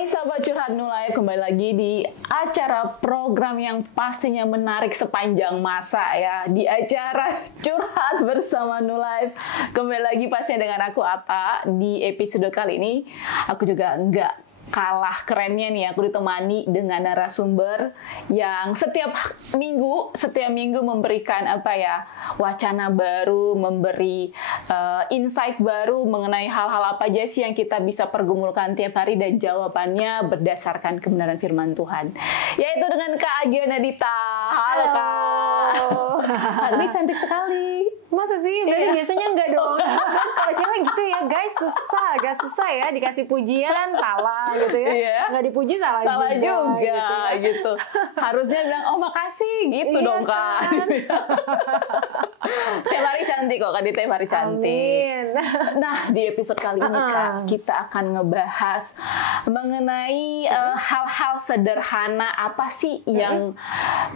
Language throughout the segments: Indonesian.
Hai sahabat curhat Nulai, kembali lagi di acara program yang pastinya menarik sepanjang masa ya, di acara curhat bersama Nulai. Kembali lagi pastinya dengan aku Ata. Di episode kali ini aku juga nggak kalah kerennya nih, aku ditemani dengan narasumber yang setiap minggu memberikan wacana baru, memberi insight baru mengenai hal-hal apa aja sih yang kita bisa pergumulkan tiap hari, dan jawabannya berdasarkan kebenaran firman Tuhan, yaitu dengan Kak Agia Nadita. Halo Kak. Ini cantik sekali. Masa sih? Biasanya enggak dong. Kalau cewek gitu ya guys, agak susah ya dikasih pujian, salah gitu ya. Iya. Nggak dipuji salah juga gitu. Harusnya bilang oh makasih gitu dong Kak. Tiap hari cantik kok Kak, tiap hari cantik. Amin. Nah, di episode kali ini Kak, kita akan ngebahas mengenai hal-hal sederhana apa sih yang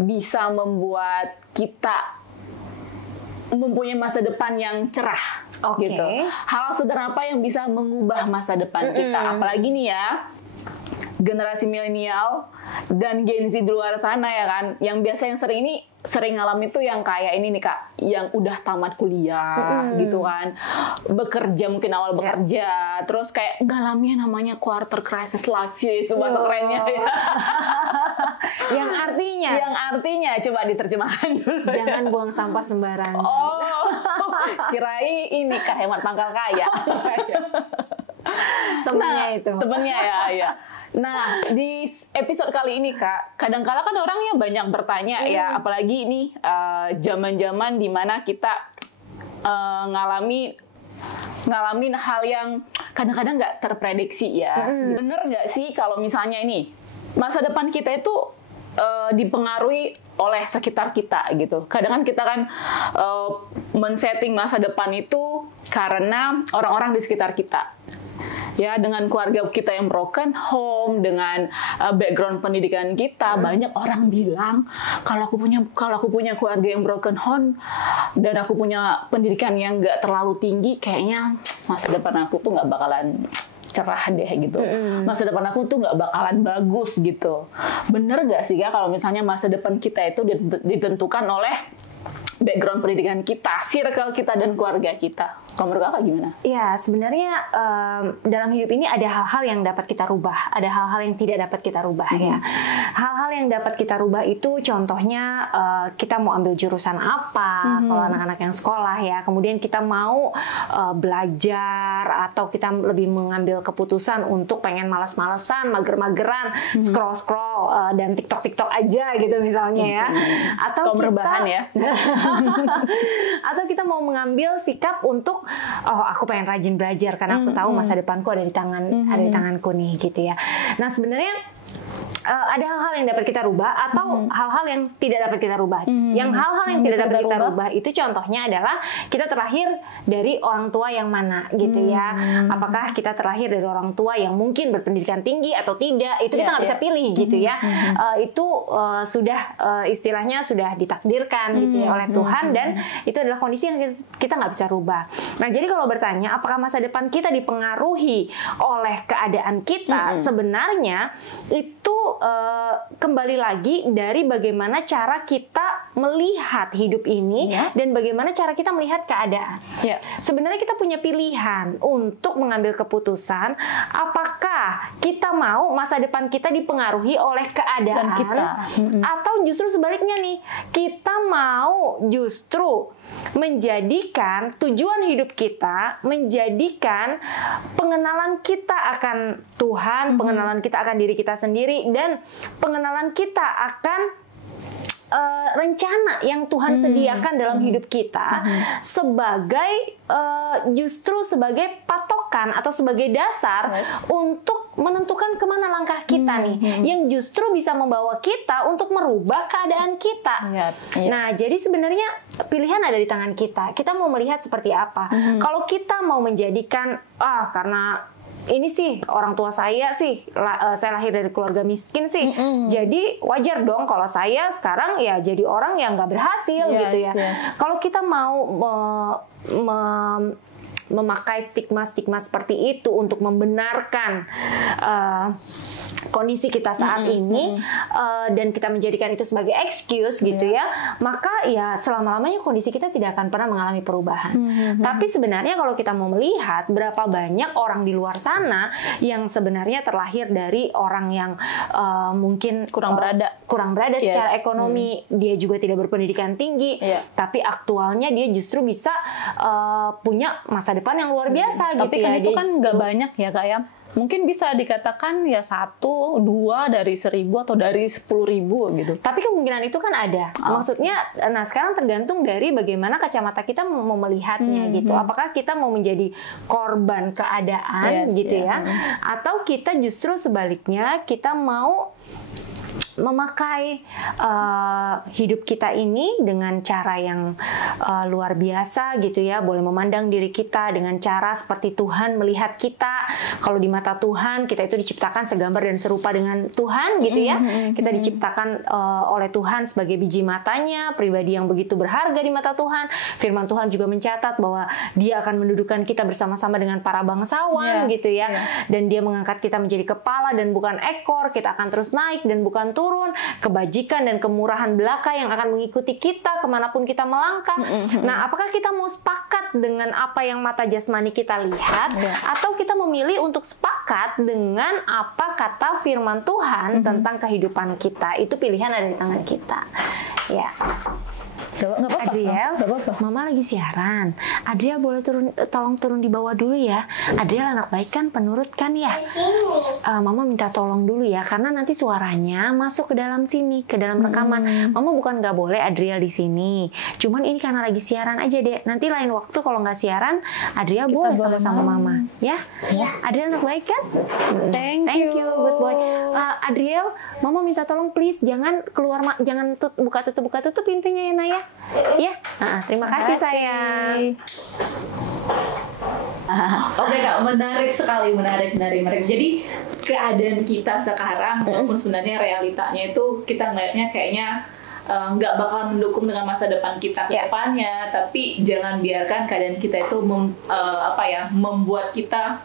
bisa membuat kita mempunyai masa depan yang cerah, gitu. Hal sederhana apa yang bisa mengubah masa depan kita, apalagi nih ya generasi milenial dan Gen Z di luar sana ya kan, yang sering ngalamin tuh yang kayak ini nih Kak, yang udah tamat kuliah gitu kan, mungkin awal bekerja, terus kayak ngalamin namanya quarter crisis life years, itu bahasa kerennya ya. Yang artinya coba diterjemahkan dulu. Jangan buang sampah sembarangan. Oh, kirain ini Kak hemat pangkal kaya. Temennya ya. Nah, di episode kali ini Kak, kadang-kala kan orangnya banyak bertanya ya, apalagi ini zaman-zaman dimana kita ngalamin hal yang kadang-kadang nggak terprediksi ya. Bener nggak sih kalau misalnya ini masa depan kita itu dipengaruhi oleh sekitar kita gitu. Kadang kan kita men-setting masa depan itu karena orang-orang di sekitar kita. Ya, dengan keluarga kita yang broken home, dengan background pendidikan kita, banyak orang bilang kalau aku punya keluarga yang broken home dan aku punya pendidikan yang nggak terlalu tinggi, kayaknya masa depan aku tuh nggak bakalan cerah deh gitu. Masa depan aku tuh nggak bakalan bagus gitu. Bener nggak sih ya kalau misalnya masa depan kita itu ditentukan oleh background pendidikan kita, circle kita, dan keluarga kita? Kalau menurut Kakak gimana? Ya, sebenarnya dalam hidup ini ada hal-hal yang dapat kita rubah, ada hal-hal yang tidak dapat kita rubah ya. Hal-hal yang dapat kita rubah itu contohnya kita mau ambil jurusan apa, kalau anak-anak yang sekolah ya, kemudian kita mau belajar atau kita lebih mengambil keputusan untuk pengen malas-malesan, mager-mageran, scroll-scroll dan TikTok aja gitu misalnya ya. Atau rebahan ya. Atau kita mau mengambil sikap untuk aku pengen rajin belajar karena aku tahu masa depanku ada di tanganku nih gitu ya. Nah, sebenarnya ada hal-hal yang dapat kita rubah atau hal-hal yang tidak dapat kita rubah. Yang hal-hal yang tidak dapat kita rubah itu contohnya adalah kita terlahir dari orang tua yang mana gitu ya. Apakah kita terlahir dari orang tua yang mungkin berpendidikan tinggi atau tidak, itu kita nggak bisa pilih gitu ya. Itu sudah istilahnya sudah ditakdirkan gitu ya oleh Tuhan, dan itu adalah kondisi yang kita nggak bisa rubah. Nah, jadi kalau bertanya apakah masa depan kita dipengaruhi oleh keadaan kita, sebenarnya itu kembali lagi dari bagaimana cara kita melihat hidup ini dan bagaimana cara kita melihat keadaan. Sebenarnya kita punya pilihan untuk mengambil keputusan apakah kita mau masa depan kita dipengaruhi oleh keadaan kita, atau justru sebaliknya nih, kita mau justru menjadikan tujuan hidup kita, menjadikan pengenalan kita akan Tuhan, pengenalan kita akan diri kita sendiri, dan pengenalan kita akan rencana yang Tuhan sediakan dalam hidup kita sebagai justru sebagai patokan atau sebagai dasar untuk menentukan kemana langkah kita nih, yang justru bisa membawa kita untuk merubah keadaan kita. Nah, jadi sebenarnya pilihan ada di tangan kita. Kita mau melihat seperti apa. Kalau kita mau menjadikan karena ini sih orang tua saya sih, saya lahir dari keluarga miskin sih, jadi wajar dong kalau saya sekarang ya jadi orang yang nggak berhasil gitu ya. Kalau kita mau memakai stigma-stigma seperti itu untuk membenarkan kondisi kita saat ini dan kita menjadikan itu sebagai excuse gitu ya, maka ya selama-lamanya kondisi kita tidak akan pernah mengalami perubahan. Tapi sebenarnya kalau kita mau melihat berapa banyak orang di luar sana yang sebenarnya terlahir dari orang yang mungkin kurang berada secara ekonomi, dia juga tidak berpendidikan tinggi, tapi aktualnya dia justru bisa punya masa depan yang luar biasa gitu. Tapi kan itu kan nggak banyak ya Kak ya. Mungkin bisa dikatakan ya 1, 2 dari 1000 atau dari 10.000 gitu. Tapi kemungkinan itu kan ada. Maksudnya, nah sekarang tergantung dari bagaimana kacamata kita mau melihatnya gitu. Apakah kita mau menjadi korban keadaan gitu ya, atau kita justru sebaliknya kita mau memakai hidup kita ini dengan cara yang luar biasa gitu ya, boleh memandang diri kita dengan cara seperti Tuhan melihat kita. Kalau di mata Tuhan kita itu diciptakan segambar dan serupa dengan Tuhan gitu ya. Kita diciptakan oleh Tuhan sebagai biji matanya, pribadi yang begitu berharga di mata Tuhan. Firman Tuhan juga mencatat bahwa Dia akan mendudukan kita bersama-sama dengan para bangsawan gitu ya. Dan Dia mengangkat kita menjadi kepala dan bukan ekor. Kita akan terus naik dan bukan turun. Kebajikan dan kemurahan belaka yang akan mengikuti kita kemanapun kita melangkah. Nah, apakah kita mau sepakat dengan apa yang mata jasmani kita lihat, atau kita memilih untuk sepakat dengan apa kata firman Tuhan tentang kehidupan kita? Itu pilihan ada di tangan kita. Ya. Nggak apa-apa. Adriel, Mama lagi siaran. Adriel boleh tolong turun di bawah dulu ya. Adriel anak baik kan, penurut kan ya? Mama minta tolong dulu ya, karena nanti suaranya masuk ke dalam sini, ke dalam rekaman. Mama bukan nggak boleh Adriel di sini. Cuman ini karena lagi siaran aja deh. Nanti lain waktu kalau nggak siaran, Adriel boleh sama-sama Mama. Ya? Adriel anak baik kan? Thank you, good boy. Adriel, Mama minta tolong please jangan keluar, jangan buka tutup pintunya ya Naya. Ya, terima kasih sayang. Oke Kak, menarik sekali, menarik. Jadi keadaan kita sekarang, walaupun sebenarnya realitanya itu kita ngeliatnya kayaknya nggak bakal mendukung dengan masa depan kita ke depannya, tapi jangan biarkan keadaan kita itu membuat kita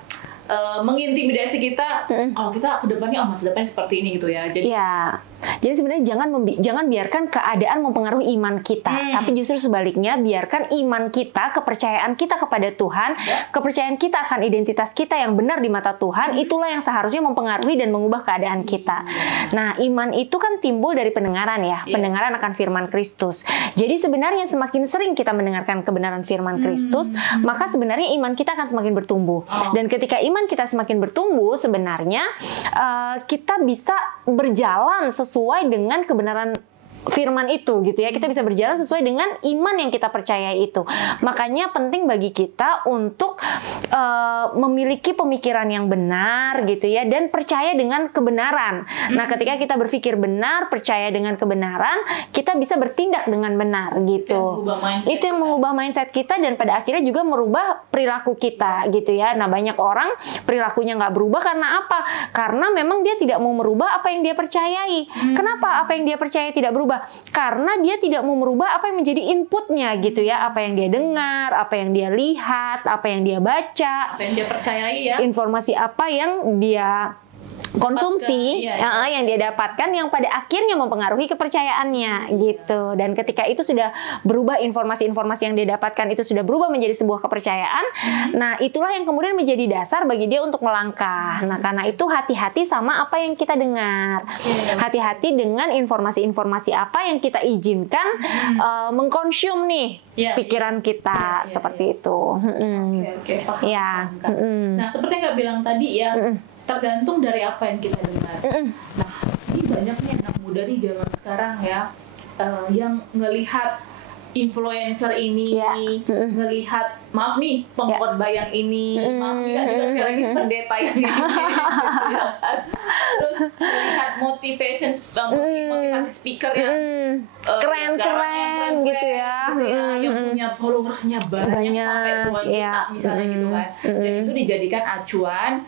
mengintimidasi kita. Kalau kita ke depannya masa depannya seperti ini gitu ya. Jadi sebenarnya jangan biarkan keadaan mempengaruhi iman kita, tapi justru sebaliknya biarkan iman kita, kepercayaan kita kepada Tuhan, kepercayaan kita akan identitas kita yang benar di mata Tuhan, itulah yang seharusnya mempengaruhi dan mengubah keadaan kita. Nah, iman itu kan timbul dari pendengaran ya, pendengaran akan firman Kristus. Jadi sebenarnya semakin sering kita mendengarkan kebenaran firman Kristus, maka sebenarnya iman kita akan semakin bertumbuh. Dan ketika iman kita semakin bertumbuh, sebenarnya kita bisa berjalan sesuai dengan kebenaran firman itu gitu ya. Kita bisa berjalan sesuai dengan iman yang kita percayai itu. Makanya penting bagi kita untuk memiliki pemikiran yang benar gitu ya, dan percaya dengan kebenaran. Nah, ketika kita berpikir benar, percaya dengan kebenaran, kita bisa bertindak dengan benar gitu. Itu yang mengubah mindset kita dan pada akhirnya juga merubah perilaku kita gitu ya. Nah, banyak orang perilakunya nggak berubah karena apa? Karena memang dia tidak mau merubah apa yang dia percayai. Kenapa apa yang dia percaya tidak berubah? Karena dia tidak mau merubah apa yang menjadi inputnya gitu ya, apa yang dia dengar, apa yang dia lihat, apa yang dia baca, apa yang dia percayai ya, informasi apa yang dia konsumsi, yang dia dapatkan yang pada akhirnya mempengaruhi kepercayaannya gitu. Dan ketika itu sudah berubah, informasi-informasi yang dia dapatkan itu sudah berubah menjadi sebuah kepercayaan, nah itulah yang kemudian menjadi dasar bagi dia untuk melangkah. Nah, karena itu hati-hati sama apa yang kita dengar, hati-hati dengan informasi-informasi apa yang kita izinkan mengkonsum nih pikiran kita seperti itu. Paham. Nah, seperti yang Kak bilang tadi ya, tergantung dari apa yang kita dengar. Nah, ini banyak nih anak muda di zaman sekarang ya, yang ngelihat influencer ini, ngelihat maaf nih pengkhotbah yang ini, maaf juga sekali lagi pendeta yang ini, terus melihat motivasi speaker yang keren gitu ya, yang punya followersnya banyak sampai 2 juta misalnya gitu kan. Dan itu dijadikan acuan,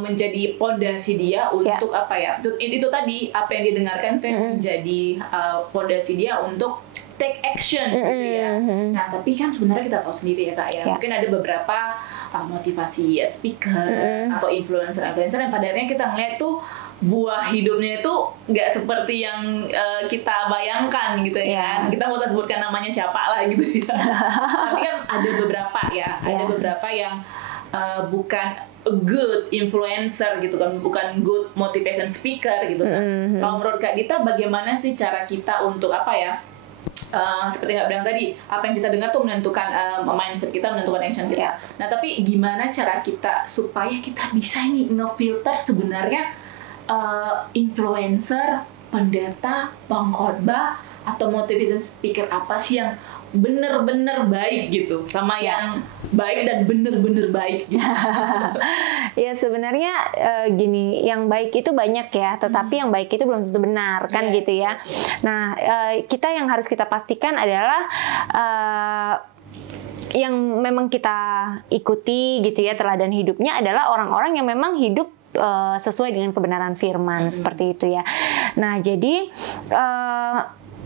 menjadi pondasi dia untuk apa ya? Itu tadi apa yang didengarkan itu yang menjadi pondasi dia untuk take action gitu ya. Nah, tapi kan sebenarnya kita tahu sendiri ya Kak ya. Mungkin ada beberapa motivasi speaker atau influencer yang pada akhirnya kita ngeliat tuh buah hidupnya itu nggak seperti yang kita bayangkan gitu ya. Kita nggak usah sebutkan namanya siapa lah gitu ya. Tapi kan ada beberapa ya, ada beberapa yang bukan a good influencer gitu kan, bukan good motivation speaker gitu kan. Kalau menurut Kak Dita, bagaimana sih cara kita untuk apa ya? Seperti nggak bilang tadi, apa yang kita dengar tuh menentukan mindset kita, menentukan action kita. Nah, tapi gimana cara kita supaya kita bisa nih ngefilter sebenarnya influencer, pendeta, pengkhotbah, atau motivation speaker apa sih yang bener-bener baik gitu, sama yang baik dan bener-bener baik gitu. Ya sebenarnya gini, yang baik itu banyak ya, tetapi yang baik itu belum tentu benar kan gitu ya. Nah, kita yang harus kita pastikan adalah yang memang kita ikuti gitu ya, teladan hidupnya adalah orang-orang yang memang hidup sesuai dengan kebenaran firman seperti itu ya. Nah, jadi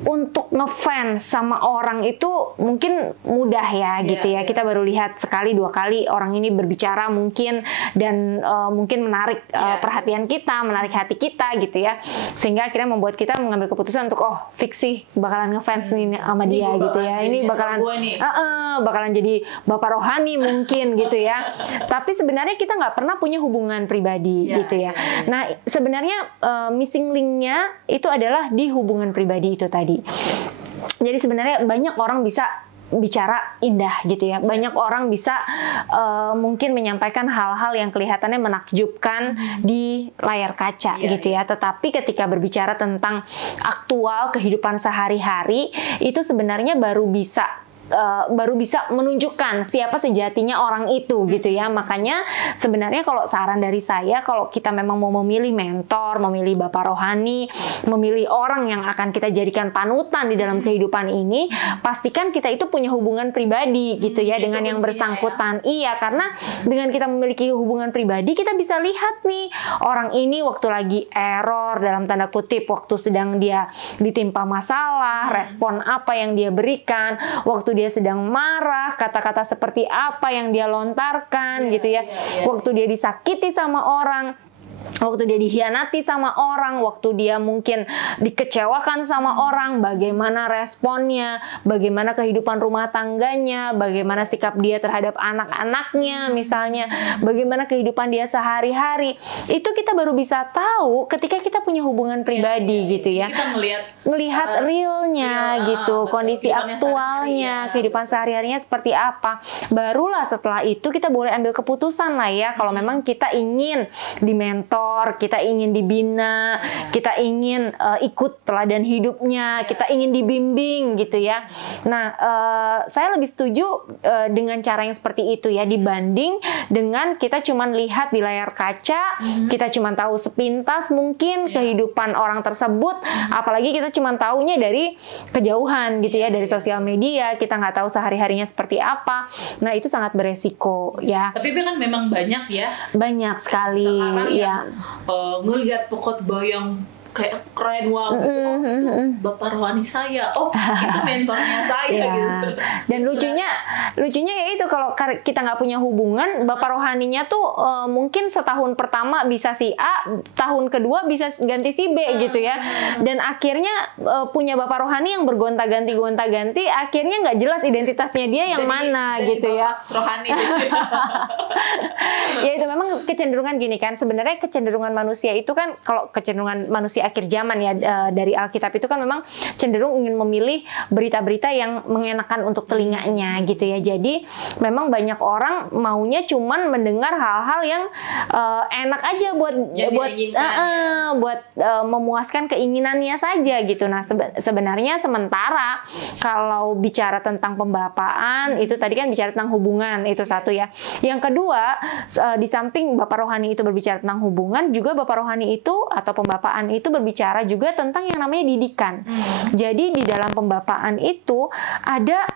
untuk ngefans sama orang itu mungkin mudah ya gitu ya. Kita baru lihat sekali dua kali orang ini berbicara mungkin dan mungkin menarik perhatian kita, menarik hati kita gitu ya. Sehingga akhirnya membuat kita mengambil keputusan untuk fix sih bakalan ngefans nih sama dia gitu ya. Ini bakalan jadi bapak rohani mungkin gitu ya. Tapi sebenarnya kita nggak pernah punya hubungan pribadi gitu ya. Nah, sebenarnya missing linknya itu adalah di hubungan pribadi itu tadi. Jadi sebenarnya banyak orang bisa bicara indah gitu ya. Banyak orang bisa mungkin menyampaikan hal-hal yang kelihatannya menakjubkan di layar kaca gitu ya. Tetapi ketika berbicara tentang aktual kehidupan sehari-hari, itu sebenarnya baru bisa menunjukkan siapa sejatinya orang itu gitu ya. Makanya sebenarnya kalau saran dari saya, kalau kita memang mau memilih mentor, memilih bapak rohani, memilih orang yang akan kita jadikan panutan di dalam kehidupan ini, pastikan kita itu punya hubungan pribadi gitu ya dengan yang bersangkutan. Iya, karena dengan kita memiliki hubungan pribadi, kita bisa lihat nih orang ini waktu lagi error dalam tanda kutip, waktu sedang dia ditimpa masalah, respon apa yang dia berikan, waktu dia sedang marah, kata-kata seperti apa yang dia lontarkan gitu ya. Waktu dia disakiti sama orang, waktu dia dikhianati sama orang, waktu dia mungkin dikecewakan sama orang, bagaimana responnya, bagaimana kehidupan rumah tangganya, bagaimana sikap dia terhadap anak-anaknya misalnya, bagaimana kehidupan dia sehari-hari. Itu kita baru bisa tahu ketika kita punya hubungan pribadi gitu ya. Kita melihat realnya gitu, kondisi aktualnya, kehidupan sehari-harinya seperti apa. Barulah setelah itu kita boleh ambil keputusan lah ya, kalau memang kita ingin di mentor, kita ingin dibina, kita ingin ikut teladan hidupnya, kita ingin dibimbing gitu ya. Nah, saya lebih setuju dengan cara yang seperti itu ya, dibanding dengan kita cuman lihat di layar kaca, kita cuman tahu sepintas mungkin kehidupan orang tersebut, apalagi kita cuman taunya dari kejauhan gitu ya, dari sosial media, kita nggak tahu sehari-harinya seperti apa. Nah, itu sangat beresiko ya. Tapi kan memang banyak ya. Banyak sekali ya. Ngelihat pokoknya yang kayak keren banget itu bapak rohani saya, itu mentornya saya gitu. Dan lucunya ya itu, kalau kita nggak punya hubungan, bapak rohaninya tuh mungkin setahun pertama bisa si A, tahun kedua bisa ganti si B gitu ya. Dan akhirnya punya bapak rohani yang bergonta-ganti, akhirnya nggak jelas identitasnya dia yang mana gitu ya. Rohani. Ya itu memang kecenderungan gini kan. Sebenarnya kecenderungan manusia itu kan, kalau kecenderungan manusia akhir zaman ya dari Alkitab itu kan memang cenderung ingin memilih berita-berita yang mengenakan untuk telinganya gitu ya. Jadi memang banyak orang maunya cuman mendengar hal-hal yang enak aja buat memuaskan keinginannya saja gitu. Nah, sebenarnya sementara kalau bicara tentang pembapaan itu tadi kan bicara tentang hubungan, itu satu ya. Yang kedua, di samping bapak rohani itu berbicara tentang hubungan, juga bapak rohani itu atau pembapaan itu berbicara juga tentang yang namanya didikan. Jadi di dalam pembapaan itu ada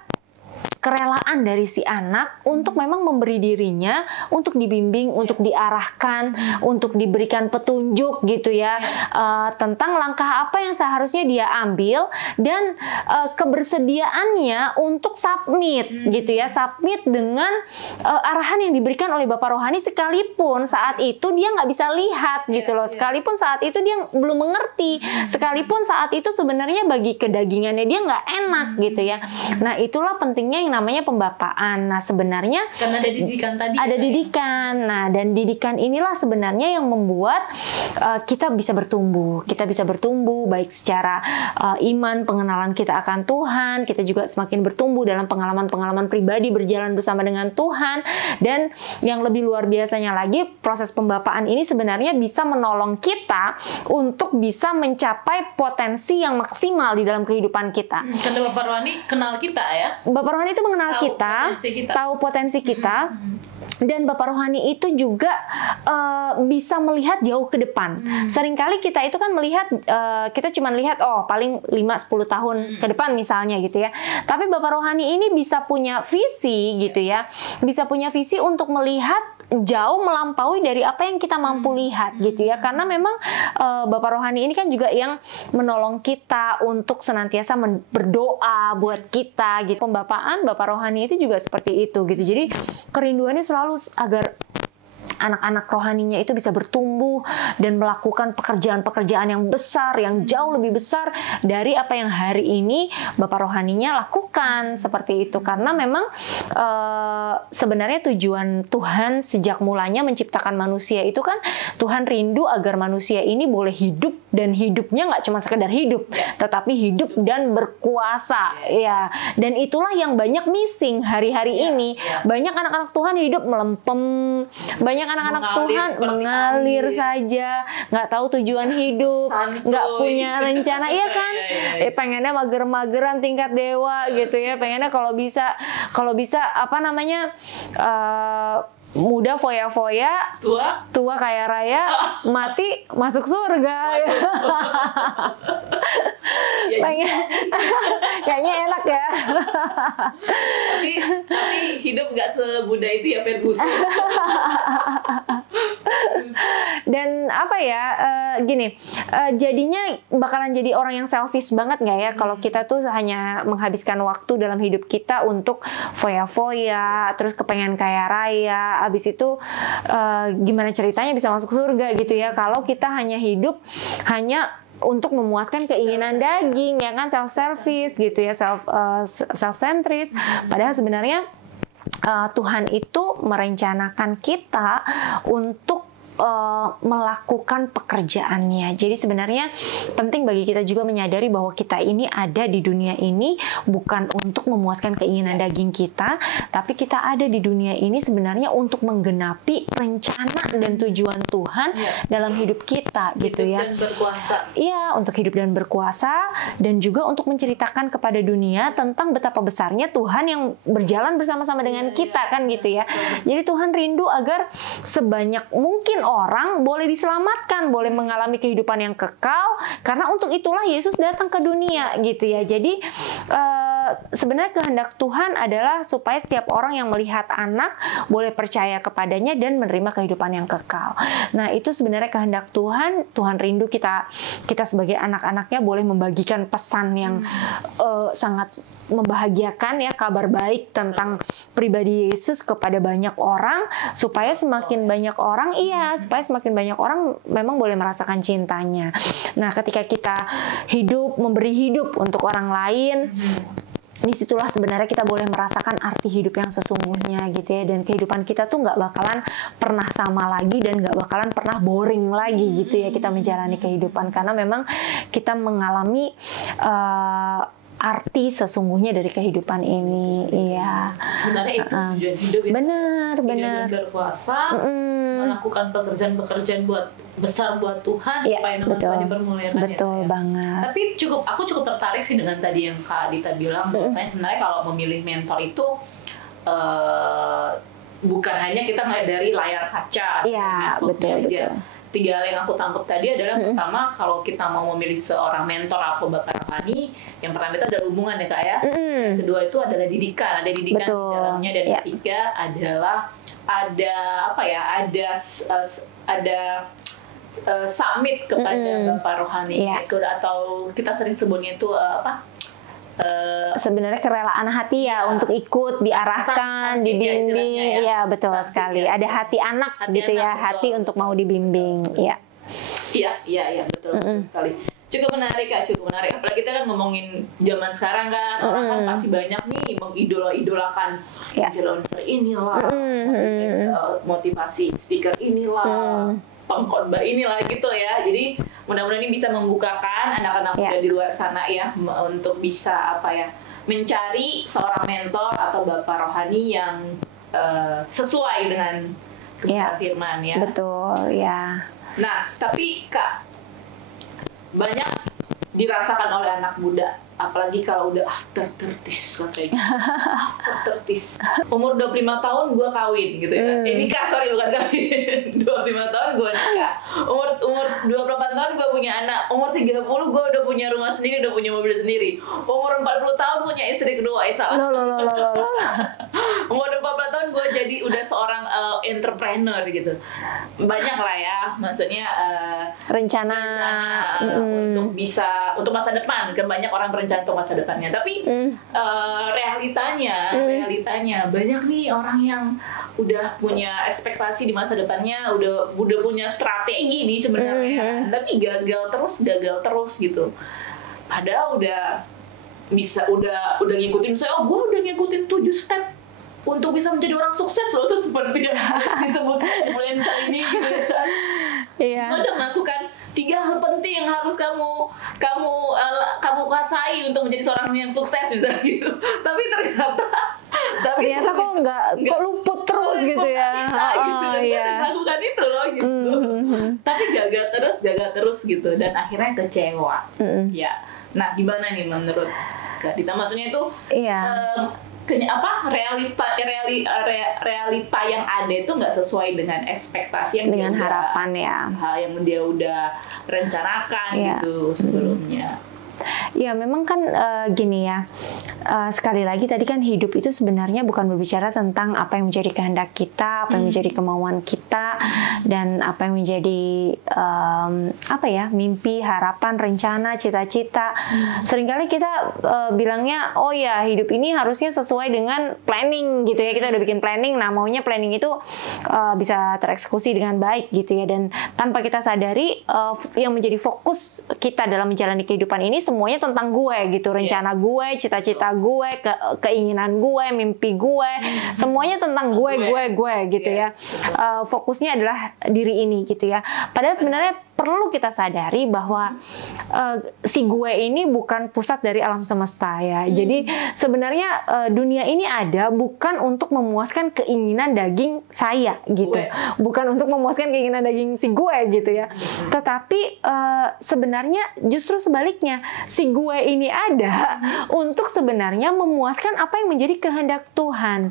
kerelaan dari si anak untuk memang memberi dirinya untuk dibimbing, untuk diarahkan, untuk diberikan petunjuk gitu ya, tentang langkah apa yang seharusnya dia ambil dan kebersediaannya untuk submit gitu ya, submit dengan arahan yang diberikan oleh Bapak Rohani, sekalipun saat itu dia nggak bisa lihat gitu loh, sekalipun saat itu dia belum mengerti, sekalipun saat itu sebenarnya bagi kedagingannya dia nggak enak gitu ya. Nah, itulah pentingnya yang namanya pembapaan. Nah, sebenarnya karena ada didikan tadi. Ada didikan. Nah, dan didikan inilah sebenarnya yang membuat kita bisa bertumbuh. Kita bisa bertumbuh baik secara iman, pengenalan kita akan Tuhan. Kita juga semakin bertumbuh dalam pengalaman-pengalaman pribadi berjalan bersama dengan Tuhan. Dan yang lebih luar biasanya lagi, proses pembapaan ini sebenarnya bisa menolong kita untuk bisa mencapai potensi yang maksimal di dalam kehidupan kita. Karena Bapak Rohani kenal kita ya. Bapak Rohani itu mengenal tahu potensi kita. Dan Bapak Rohani itu juga bisa melihat jauh ke depan. Seringkali kita itu kan melihat, kita cuma lihat paling 5-10 tahun ke depan misalnya gitu ya. Tapi Bapak Rohani ini bisa punya visi gitu ya. Bisa punya visi untuk melihat jauh melampaui dari apa yang kita mampu lihat gitu ya. Karena memang Bapak Rohani ini kan juga yang menolong kita untuk senantiasa berdoa buat kita gitu. Pembapaan Bapak Rohani itu juga seperti itu gitu. Jadi kerinduannya selalu agar anak-anak rohaninya itu bisa bertumbuh dan melakukan pekerjaan-pekerjaan yang besar, yang jauh lebih besar dari apa yang hari ini Bapak rohaninya lakukan, seperti itu. Karena memang sebenarnya tujuan Tuhan sejak mulanya menciptakan manusia itu kan Tuhan rindu agar manusia ini boleh hidup, dan hidupnya nggak cuma sekedar hidup, tetapi hidup dan berkuasa ya. Dan itulah yang banyak missing hari-hari ini. Banyak anak-anak Tuhan hidup melempem, banyak anak-anak Tuhan mengalir saja, nggak tahu tujuan hidup, nggak punya rencana, iya kan? Pengennya mager-mageran tingkat dewa gitu ya, pengennya kalau bisa apa namanya, muda foya-foya, tua kaya raya, mati masuk surga. Pengen, kayaknya enak ya. tapi hidup nggak semudah itu ya, Ferguson. Dan apa ya, gini, jadinya bakalan jadi orang yang selfish banget nggak ya kalau kita tuh hanya menghabiskan waktu dalam hidup kita untuk foya-foya, terus kepengen kaya raya, abis itu gimana ceritanya bisa masuk surga gitu ya, kalau kita hanya hidup hanya untuk memuaskan keinginan daging ya kan, self-service gitu ya, self-centris. Padahal sebenarnya Tuhan itu merencanakan kita untuk melakukan pekerjaannya. Jadi sebenarnya penting bagi kita juga menyadari bahwa kita ini ada di dunia ini bukan untuk memuaskan keinginan daging kita, tapi kita ada di dunia ini sebenarnya untuk menggenapi rencana dan tujuan Tuhan dalam hidup kita gitu ya. Dan berkuasa. Iya, untuk hidup dan berkuasa, dan juga untuk menceritakan kepada dunia tentang betapa besarnya Tuhan yang berjalan bersama-sama dengan kita kan gitu ya. Jadi Tuhan rindu agar sebanyak mungkin orang boleh diselamatkan, boleh mengalami kehidupan yang kekal, karena untuk itulah Yesus datang ke dunia gitu ya. Jadi sebenarnya kehendak Tuhan adalah supaya setiap orang yang melihat anak boleh percaya kepadanya dan menerima kehidupan yang kekal. Nah, itu sebenarnya kehendak Tuhan. Tuhan rindu kita sebagai anak-anaknya boleh membagikan pesan yang sangat membahagiakan ya, kabar baik tentang pribadi Yesus kepada banyak orang, supaya semakin banyak orang memang boleh merasakan cintanya. Nah, ketika kita memberi hidup untuk orang lain, disitulah sebenarnya kita boleh merasakan arti hidup yang sesungguhnya gitu ya. Dan kehidupan kita tuh nggak bakalan pernah sama lagi, dan nggak bakalan pernah boring lagi gitu ya kita menjalani kehidupan, karena memang kita mengalami arti sesungguhnya dari kehidupan ini. Iya. Sebenarnya itu tujuan hidup ya. Benar. Berkuasa, melakukan pekerjaan-pekerjaan besar buat Tuhan, supaya nama Tuhan dipermuliakan. Betul banget. Tapi aku cukup tertarik sih dengan tadi yang Kak Dita bilang, sebenarnya kalau memilih mentor itu bukan hanya kita melihat dari layar kaca, Iya, betul. tiga hal yang aku tangkap tadi adalah pertama, kalau kita mau memilih seorang mentor atau bapak rohani, yang pertama itu adalah hubungan ya Kak ya. Yang kedua itu adalah didikan, ada didikan di dalamnya, dan yang ketiga adalah ada apa ya, ada submit kepada bapak rohani itu, atau kita sering sebutnya itu sebenarnya kerelaan hati ya, untuk ikut diarahkan, dibimbing, ya betul sekali. Ada hati anak gitu ya, hati untuk mau dibimbing, ya. Iya betul sekali. Cukup menarik Kak, cukup menarik. Apalagi kita kan ngomongin zaman sekarang kan, orang kan pasti banyak nih mengidolakan influencer inilah, motivasi speaker inilah, pengkhotbah inilah gitu ya. Jadi mudah-mudahan ini bisa membukakan anak-anak muda di luar sana ya, untuk bisa mencari seorang mentor atau bapak rohani yang sesuai dengan kebenaran firman ya. Betul ya. Nah, tapi Kak, banyak dirasakan oleh anak muda, apalagi kalau udah tertis katanya. Tertis. Umur 25 tahun gue kawin gitu ya. Nikah, sorry bukan kawin. 25 tahun gue nikah. Umur 28 tahun gue punya anak. Umur 30 gue udah punya rumah sendiri, udah punya mobil sendiri. Umur 40 tahun punya istri kedua. Salah. Umur 40 tahun gue jadi udah seorang entrepreneur gitu. Banyak lah ya, maksudnya rencana untuk masa depan. Kan banyak orang berencana untuk masa depannya, tapi realitanya banyak nih orang yang udah punya ekspektasi di masa depannya, udah punya strategi nih sebenarnya, tapi gagal terus gitu. Padahal udah ngikutin, gue udah ngikutin 7 step untuk bisa menjadi orang sukses loh, seperti yang disebutkan mulai kali ini gitu kan. Iya. Gue udah melakukan 3 hal penting yang harus kamu kuasai untuk menjadi seorang yang sukses misalnya gitu. Tapi ternyata kok luput terus gitu ya. Bisa gitu kan, melakukan itu loh gitu. Tapi gagal terus gitu, dan akhirnya kecewa. Ya. Nah, gimana nih menurut Kak Dita? Maksudnya itu realita yang ada itu nggak sesuai dengan ekspektasi yang dengan harapan ya, hal yang dia udah rencanakan gitu sebelumnya. Ya memang kan gini ya, sekali lagi tadi kan hidup itu sebenarnya bukan berbicara tentang apa yang menjadi kehendak kita, apa yang menjadi kemauan kita, dan apa yang menjadi mimpi, harapan, rencana, cita-cita. Seringkali kita bilangnya, oh ya hidup ini harusnya sesuai dengan planning gitu ya, kita udah bikin planning, nah maunya planning itu bisa tereksekusi dengan baik gitu ya, dan tanpa kita sadari yang menjadi fokus kita dalam menjalani kehidupan ini semuanya tentang gue gitu, rencana gue, cita-cita gue, keinginan gue, mimpi gue, semuanya tentang gue gitu ya. Fokusnya adalah diri ini gitu ya. Padahal sebenarnya perlu kita sadari bahwa si gue ini bukan pusat dari alam semesta ya. Jadi sebenarnya dunia ini ada bukan untuk memuaskan keinginan daging saya gitu, bukan untuk memuaskan keinginan daging si gue gitu ya. Tetapi sebenarnya justru sebaliknya, si gue ini ada untuk sebenarnya memuaskan apa yang menjadi kehendak Tuhan.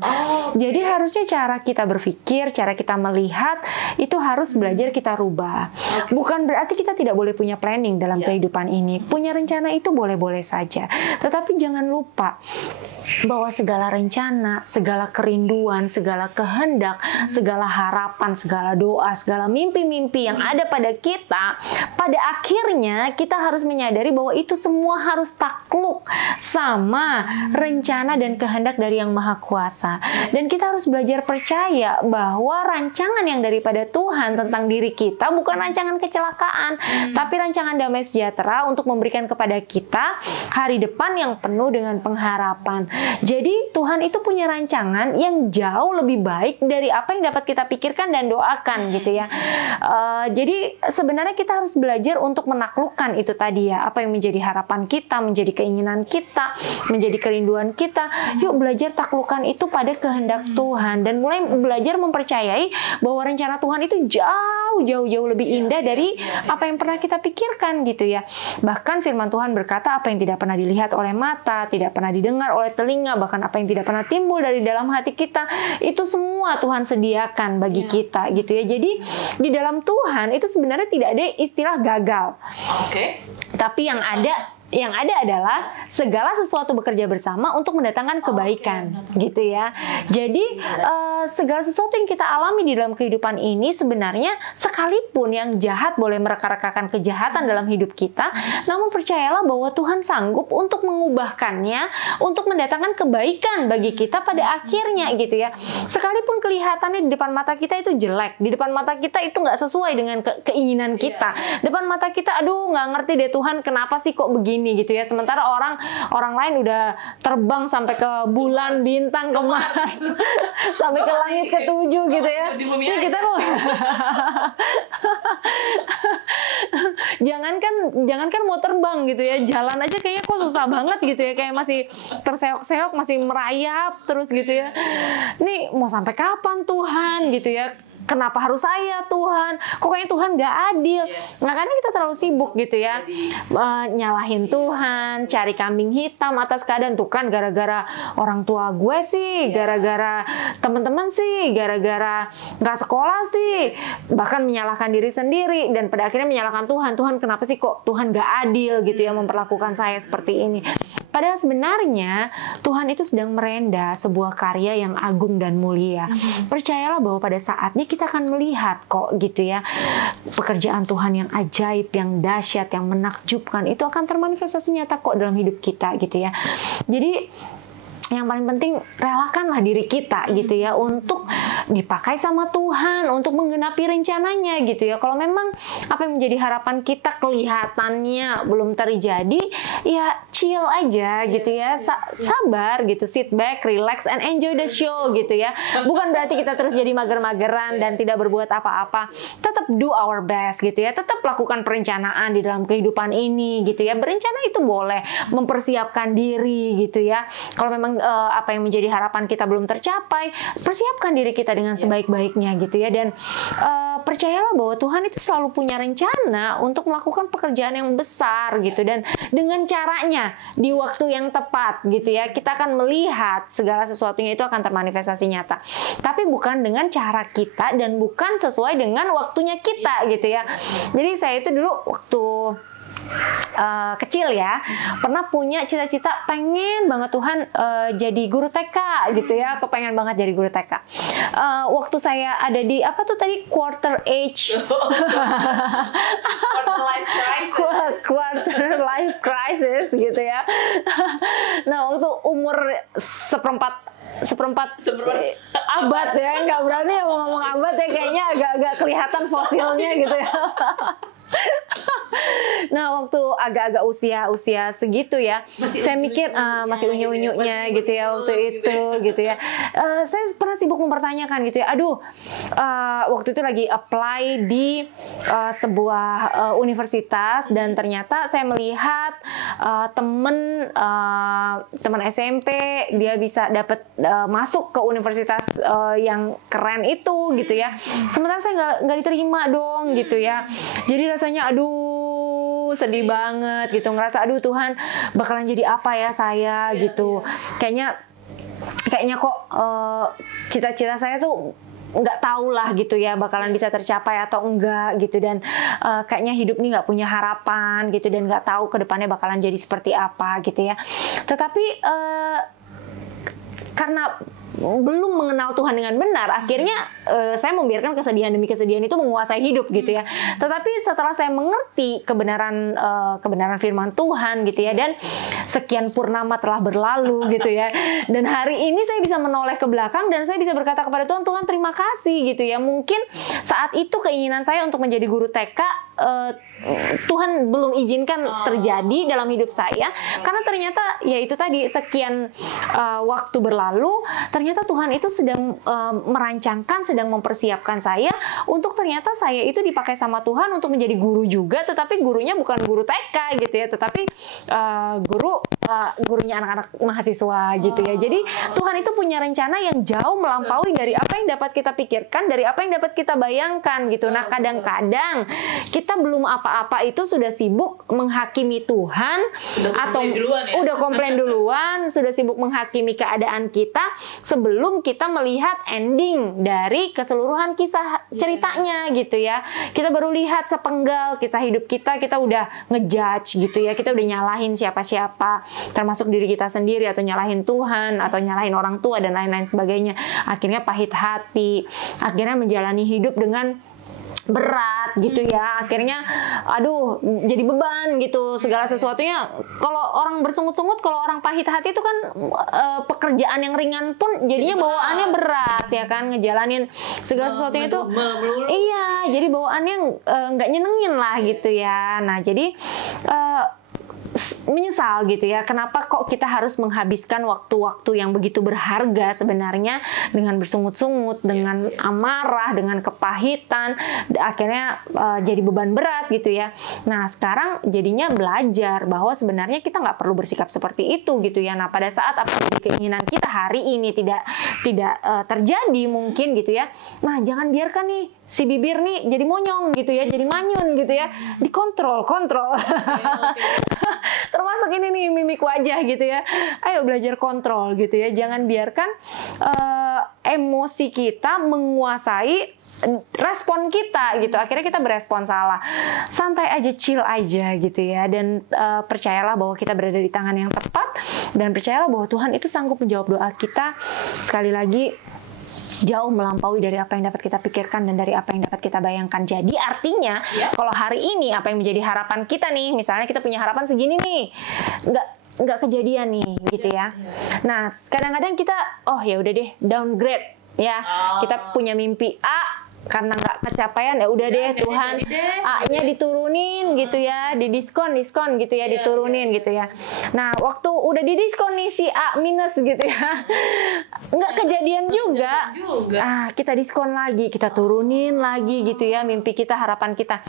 Jadi harusnya cara kita berpikir, cara kita melihat itu harus belajar kita rubah. Bukan berarti kita tidak boleh punya planning dalam kehidupan ini. Punya rencana itu boleh-boleh saja. Tetapi jangan lupa bahwa segala rencana, segala kerinduan, segala kehendak, segala harapan, segala doa, segala mimpi-mimpi yang ada pada kita, pada akhirnya kita harus menyadari bahwa itu semua harus takluk sama rencana dan kehendak dari Yang Maha Kuasa. Dan kita harus belajar percaya bahwa rancangan yang daripada Tuhan tentang diri kita bukan rancangan kecelakaan, tapi rancangan damai sejahtera untuk memberikan kepada kita hari depan yang penuh dengan pengharapan. Jadi Tuhan itu punya rancangan yang jauh lebih baik dari apa yang dapat kita pikirkan dan doakan gitu ya. Jadi sebenarnya kita harus belajar untuk menaklukkan itu tadi ya, apa yang menjadi harapan kita, menjadi keinginan kita, menjadi kerinduan kita. Yuk belajar taklukkan itu pada kehendak Tuhan, dan mulai belajar mempercayai bahwa rencana Tuhan itu jauh jauh lebih indah dari apa yang pernah kita pikirkan gitu ya. Bahkan firman Tuhan berkata apa yang tidak pernah dilihat oleh mata, tidak pernah didengar oleh telinga, bahkan apa yang tidak pernah timbul dari dalam hati kita, itu semua Tuhan sediakan bagi kita gitu ya. Jadi di dalam Tuhan itu sebenarnya tidak ada istilah gagal. Tapi yang ada adalah segala sesuatu bekerja bersama untuk mendatangkan kebaikan, gitu ya. Jadi segala sesuatu yang kita alami di dalam kehidupan ini sebenarnya sekalipun yang jahat boleh mereka-rekakan kejahatan dalam hidup kita, namun percayalah bahwa Tuhan sanggup untuk mengubahkannya untuk mendatangkan kebaikan bagi kita pada akhirnya, gitu ya. Sekalipun kelihatannya di depan mata kita itu jelek, di depan mata kita itu nggak sesuai dengan keinginan kita, depan mata kita, aduh nggak ngerti deh Tuhan kenapa sih kok begini gitu ya. Sementara orang lain udah terbang sampai ke bulan, bintang, ke Mars, sampai ke langit ke-7 gitu ya. Ini kita jangankan mau terbang gitu ya, jalan aja kayaknya kok susah banget gitu ya, kayak masih terseok-seok, masih merayap terus gitu ya. Nih mau sampai kapan Tuhan gitu ya? Kenapa harus saya Tuhan? Kok kayaknya Tuhan gak adil? Makanya kita terlalu sibuk gitu ya, nyalahin Tuhan, cari kambing hitam atas keadaan tuh kan gara-gara orang tua gue sih, gara-gara teman-teman sih, gara-gara gak sekolah sih, bahkan menyalahkan diri sendiri dan pada akhirnya menyalahkan Tuhan. Tuhan kenapa sih kok Tuhan gak adil gitu ya memperlakukan saya seperti ini? Padahal sebenarnya Tuhan itu sedang merenda sebuah karya yang agung dan mulia. Percayalah bahwa pada saatnya kita akan melihat kok gitu ya, pekerjaan Tuhan yang ajaib, yang dahsyat, yang menakjubkan itu akan termanifestasi nyata kok dalam hidup kita gitu ya. Jadi yang paling penting relakanlah diri kita gitu ya untuk dipakai sama Tuhan untuk menggenapi rencananya gitu ya. Kalau memang apa yang menjadi harapan kita kelihatannya belum terjadi, ya chill aja gitu ya, sabar gitu, sit back, relax and enjoy the show gitu ya. Bukan berarti kita terus jadi mager-mageran dan tidak berbuat apa-apa. Tetap do our best gitu ya, tetap lakukan perencanaan di dalam kehidupan ini gitu ya. Berencana itu boleh, mempersiapkan diri gitu ya. Kalau memang apa yang menjadi harapan kita belum tercapai, persiapkan diri kita dengan sebaik-baiknya gitu ya. Dan percayalah bahwa Tuhan itu selalu punya rencana untuk melakukan pekerjaan yang besar gitu, dan dengan caranya di waktu yang tepat gitu ya, kita akan melihat segala sesuatunya itu akan termanifestasi nyata. Tapi bukan dengan cara kita dan bukan sesuai dengan waktunya kita gitu ya. Jadi saya itu dulu waktu kecil ya, pernah punya cita-cita pengen banget Tuhan jadi guru TK gitu ya. Aku pengen banget jadi guru TK. Waktu saya ada di apa tuh tadi, quarter age quarter life crisis gitu ya. Nah waktu umur seperempat abad ya, nggak berani ya mau ngomong abad ya, kayaknya agak-agak kelihatan fosilnya gitu ya. Nah waktu agak-agak usia segitu ya, saya mikir masih unyu-unyunya gitu ya waktu itu gitu ya. Saya pernah sibuk mempertanyakan gitu ya, aduh waktu itu lagi apply di sebuah universitas, dan ternyata saya melihat teman SMP dia bisa dapat masuk ke universitas yang keren itu gitu ya. Sementara saya nggak diterima dong gitu ya. Jadi rasanya aduh sedih banget gitu, ngerasa aduh Tuhan bakalan jadi apa ya saya gitu. Kayaknya kok cita-cita saya tuh nggak tahu lah gitu ya bakalan bisa tercapai atau enggak gitu, dan kayaknya hidup ini nggak punya harapan gitu, dan nggak tahu ke depannya bakalan jadi seperti apa gitu ya. Tetapi karena belum mengenal Tuhan dengan benar, akhirnya saya membiarkan kesedihan demi kesedihan itu menguasai hidup gitu ya. Tetapi setelah saya mengerti kebenaran firman Tuhan gitu ya, dan sekian purnama telah berlalu gitu ya, dan hari ini saya bisa menoleh ke belakang dan saya bisa berkata kepada Tuhan, Tuhan terima kasih gitu ya. Mungkin saat itu keinginan saya untuk menjadi guru TK Tuhan belum izinkan terjadi dalam hidup saya, karena ternyata ya itu tadi, sekian waktu berlalu, ternyata Tuhan itu sedang merancangkan, sedang mempersiapkan saya untuk ternyata saya itu dipakai sama Tuhan untuk menjadi guru juga, tetapi gurunya bukan guru TK gitu ya, tetapi guru gurunya anak-anak mahasiswa gitu ya. Jadi Tuhan itu punya rencana yang jauh melampaui dari apa yang dapat kita pikirkan, dari apa yang dapat kita bayangkan gitu. Nah, kadang-kadang kita belum apa-apa itu sudah sibuk menghakimi Tuhan, atau udah komplain duluan, sudah sibuk menghakimi keadaan kita sebelum kita melihat ending dari keseluruhan kisah ceritanya gitu ya. Kita baru lihat sepenggal kisah hidup kita udah ngejudge gitu ya. Kita udah nyalahin siapa-siapa, termasuk diri kita sendiri, atau nyalahin Tuhan, atau nyalahin orang tua dan lain-lain sebagainya. Akhirnya pahit hati, akhirnya menjalani hidup dengan berat gitu ya. Akhirnya aduh jadi beban gitu segala sesuatunya. Kalau orang bersungut-sungut, kalau orang pahit hati itu kan pekerjaan yang ringan pun jadinya bawaannya berat ya kan, ngejalanin segala sesuatunya itu iya, jadi bawaannya nggak nyenengin lah gitu ya. Nah, jadi menyesal gitu ya, kenapa kok kita harus menghabiskan waktu-waktu yang begitu berharga sebenarnya dengan bersungut-sungut, dengan amarah, dengan kepahitan, akhirnya jadi beban berat gitu ya. Nah, sekarang jadinya belajar bahwa sebenarnya kita nggak perlu bersikap seperti itu gitu ya. Nah, pada saat apa yang keinginan kita hari ini tidak terjadi mungkin gitu ya, nah jangan biarkan nih si bibir nih jadi monyong gitu ya, jadi manyun gitu ya, dikontrol. Termasuk ini nih mimik wajah gitu ya. Ayo belajar kontrol gitu ya. Jangan biarkan emosi kita menguasai respon kita gitu. Akhirnya kita berespon salah. Santai aja, chill aja gitu ya. Dan percayalah bahwa kita berada di tangan yang tepat, dan percayalah bahwa Tuhan itu sanggup menjawab doa kita. Sekali lagi, jauh melampaui dari apa yang dapat kita pikirkan dan dari apa yang dapat kita bayangkan. Jadi artinya kalau hari ini apa yang menjadi harapan kita nih, misalnya kita punya harapan segini nih, nggak kejadian nih gitu ya. Nah, kadang-kadang kita ya udah deh downgrade ya. Kita punya mimpi A, karena nggak kecapaian ya udah deh Tuhan A-nya diturunin gitu ya, didiskon gitu ya, diturunin gitu ya. Nah, waktu udah didiskon nih si A minus gitu ya, nggak kejadian juga. Kita diskon lagi, kita turunin lagi gitu ya mimpi kita, harapan kita.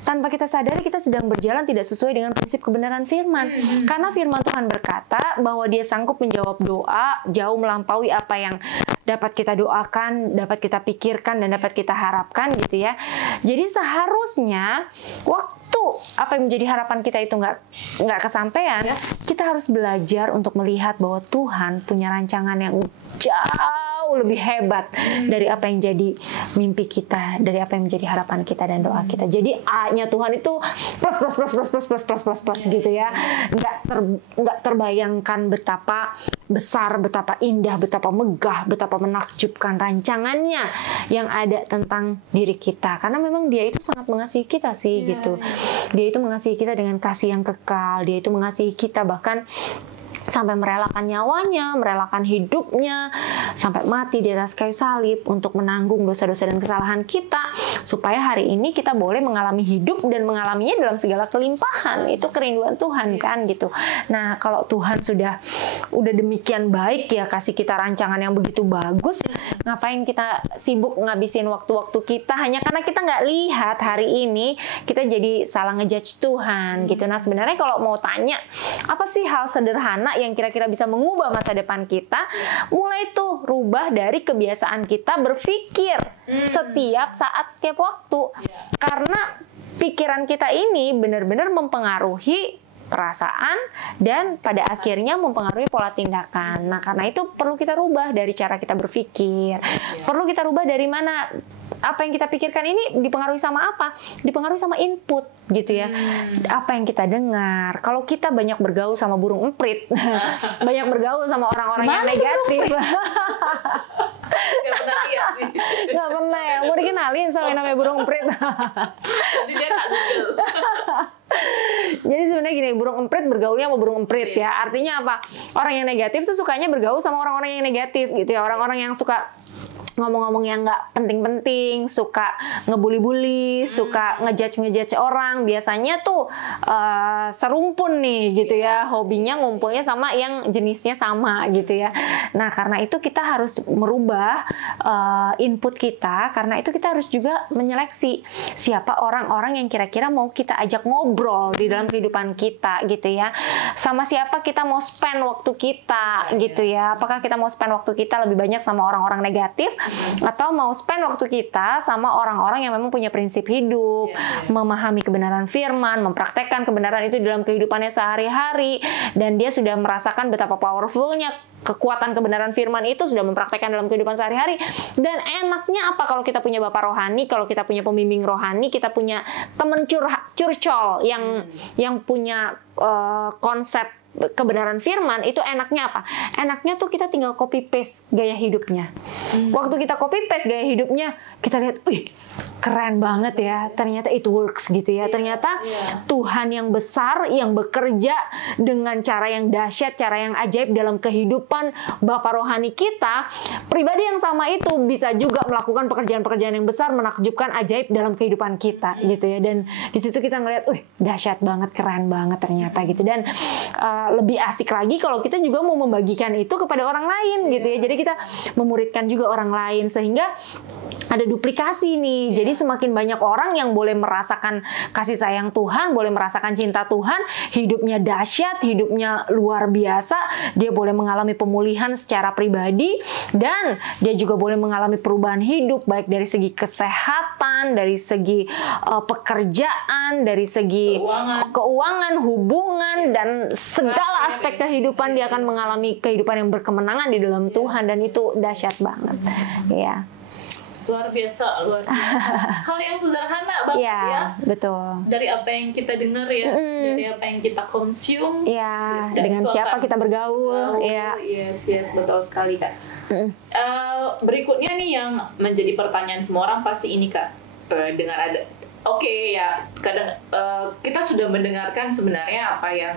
Tanpa kita sadari kita sedang berjalan tidak sesuai dengan prinsip kebenaran firman. Karena firman Tuhan berkata bahwa Dia sanggup menjawab doa jauh melampaui apa yang dapat kita doakan, dapat kita pikirkan, dan dapat kita harapkan gitu ya. Jadi seharusnya waktu apa yang menjadi harapan kita itu nggak kesampaian, kita harus belajar untuk melihat bahwa Tuhan punya rancangan yang jauh lebih hebat dari apa yang jadi mimpi kita, dari apa yang menjadi harapan kita dan doa kita. Jadi A-nya Tuhan itu plus gitu ya. Nggak terbayangkan betapa besar, betapa indah, betapa megah, betapa menakjubkan rancangannya yang ada tentang diri kita. Karena memang Dia itu sangat mengasihi kita sih gitu. Dia itu mengasihi kita dengan kasih yang kekal. Dia itu mengasihi kita bahkan sampai merelakan nyawanya, merelakan hidupnya, sampai mati di atas kayu salib untuk menanggung dosa-dosa dan kesalahan kita, supaya hari ini kita boleh mengalami hidup dan mengalaminya dalam segala kelimpahan. Itu kerinduan Tuhan kan gitu. Nah, kalau Tuhan udah demikian baik ya, kasih kita rancangan yang begitu bagus, ngapain kita sibuk ngabisin waktu-waktu kita hanya karena kita nggak lihat hari ini, kita jadi salah ngejudge Tuhan gitu. Nah, sebenarnya kalau mau tanya, apa sih hal sederhana yang kira-kira bisa mengubah masa depan kita? Mulai tuh rubah dari kebiasaan kita berpikir setiap saat, setiap waktu. Karena pikiran kita ini benar-benar mempengaruhi perasaan dan pada akhirnya mempengaruhi pola tindakan. Nah, karena itu perlu kita rubah dari cara kita berpikir. Perlu kita rubah dari mana apa yang kita pikirkan ini dipengaruhi sama apa? Dipengaruhi sama input gitu ya. Apa yang kita dengar. Kalau kita banyak bergaul sama burung emprit, banyak bergaul sama orang-orang yang negatif. Gak pernah lihat sih. Gak pernah ya. Mau dikenalin sama yang namanya burung emprit. Nanti dia tak Google. Jadi sebenarnya gini, burung emprit bergaulnya sama burung emprit ya. Artinya apa? Orang yang negatif tuh sukanya bergaul sama orang-orang yang negatif gitu ya. Orang-orang yang suka ngomong-ngomong yang nggak penting-penting, suka ngebully-bully, suka ngejudge orang. Biasanya tuh serumpun nih gitu ya, hobinya ngumpulnya sama yang jenisnya sama gitu ya. Nah, karena itu kita harus merubah input kita, karena itu kita harus juga menyeleksi siapa orang-orang yang kira-kira mau kita ajak ngobrol di dalam kehidupan kita gitu ya. Sama siapa kita mau spend waktu kita gitu ya. Apakah kita mau spend waktu kita lebih banyak sama orang-orang negatif, atau mau spend waktu kita sama orang-orang yang memang punya prinsip hidup, memahami kebenaran firman, mempraktekkan kebenaran itu dalam kehidupannya sehari-hari, dan dia sudah merasakan betapa powerfulnya kekuatan kebenaran firman itu, sudah mempraktekkan dalam kehidupan sehari-hari. Dan enaknya apa kalau kita punya bapak rohani, kalau kita punya pembimbing rohani, kita punya teman curcol yang punya konsep kebenaran firman, itu enaknya apa? Enaknya tuh kita tinggal copy paste gaya hidupnya. Waktu kita copy paste gaya hidupnya, kita lihat, wih, keren banget ya. Ternyata it works gitu ya. Ternyata Tuhan yang besar yang bekerja dengan cara yang dahsyat, cara yang ajaib dalam kehidupan bapak rohani kita. Pribadi yang sama itu bisa juga melakukan pekerjaan-pekerjaan yang besar, menakjubkan, ajaib dalam kehidupan kita gitu ya. Dan di situ kita ngelihat, wih, dahsyat banget, keren banget ternyata gitu. Dan lebih asik lagi kalau kita juga mau membagikan itu kepada orang lain gitu ya. Jadi kita memuridkan juga orang lain, sehingga ada duplikasi nih. Jadi semakin banyak orang yang boleh merasakan kasih sayang Tuhan, boleh merasakan cinta Tuhan, hidupnya dahsyat, hidupnya luar biasa, dia boleh mengalami pemulihan secara pribadi, dan dia juga boleh mengalami perubahan hidup, baik dari segi kesehatan, dari segi pekerjaan, dari segi keuangan, hubungan, dan segala aspek kehidupan. Dia akan mengalami kehidupan yang berkemenangan di dalam Tuhan, dan itu dahsyat banget ya. Luar biasa. Hal yang sederhana banget ya. Betul. Dari apa yang kita dengar ya, dari apa yang kita consume, dengan siapa kita bergaul. Yes, betul sekali Kak. Berikutnya nih yang menjadi pertanyaan semua orang pasti ini Kak, dengan ada kadang kita sudah mendengarkan sebenarnya apa yang